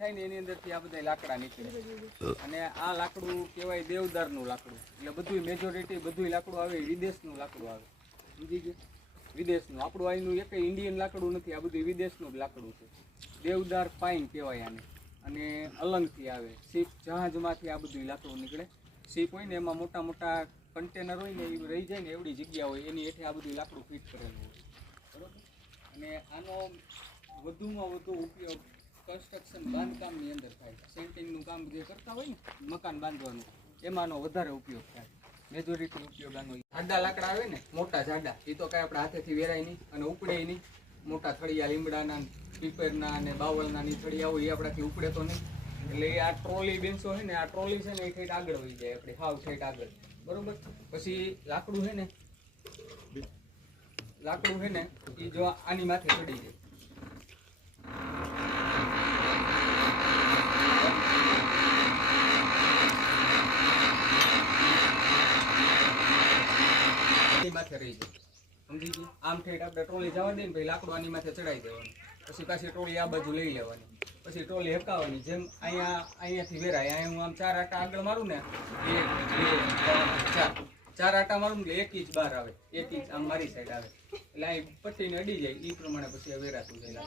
થાય ને એની અંદરથી આ બધા લાકડા નીકળે અને આ લાકડું કહેવાય દેવદારનું લાકડું. એટલે બધું મેજોરિટી બધું લાકડું આવે વિદેશનું લાકડું આવે, સમજી ગયું? વિદેશનું. આપણું અહીંનું એક ઇન્ડિયન લાકડું નથી, આ બધું વિદેશનું જ લાકડું છે. દેવદાર પાઇન કહેવાય આને. અને અલંગથી આવે, શીપ જહાજમાંથી આ બધું લાકડું નીકળે. શીપ હોય ને એમાં મોટા મોટા કન્ટેનર હોય ને એ રહી જાય ને એવડી જગ્યા હોય એની હેઠે આ બધું લાકડું ફિટ કરેલું હોય, બરાબર. અને આનો વધુમાં વધુ ઉપયોગ કન્સ્ટ્રક્શન બાંધકામની અંદર થાય. સેન્ટિંગનું કામ જે કરતા હોય ને મકાન બાંધવાનું, એમાંનો વધારે ઉપયોગ થાય. મેજોરિટી ઉપયોગ આનો. જાડા લાકડા આવે ને, મોટા જાડા, એ તો કાંઈ આપણે હાથેથી વેરાય નહીં અને ઉપડે નહીં. મોટા થળિયા લીમડાના, પીપરના અને બાવળના ની થળિયા હોય એ આપણાથી ઉપડે તો નહીં. એટલે આ ટ્રોલી બેન્ચો છે ને, આ ટ્રોલી છે ને એ ઠેઠ આગળ વહી જાય, આપણે હાવ ઠેઠ આગળ, બરોબર. પછી લાકડું છે ને, એ જો આની માથે ચડી જાય. માથે રહી જાય, સમજી ગયું? આમ ઠેઠ આપણે ટ્રોલી જવા દઈએ ને પછી લાકડું આની માથે ચડાવી દેવાનું. પછી પાછી ટ્રોલી આ બાજુ લઈ લેવાની, પછી ટ્રોલી હકાવવાની. જેમ અહીંયાથી વેરાય, અહીંયા હું આમ 4 આટા આગળ મારું ને, 1 2 3 4 આટા મારું એટલે 1 ઇંચ બહાર આવે, 1 ઇંચ આમ મારી સાઈડ આવે, એટલે અહીં પટ્ટીને અડી જાય. એ પ્રમાણે પછી વેરાતું જાય.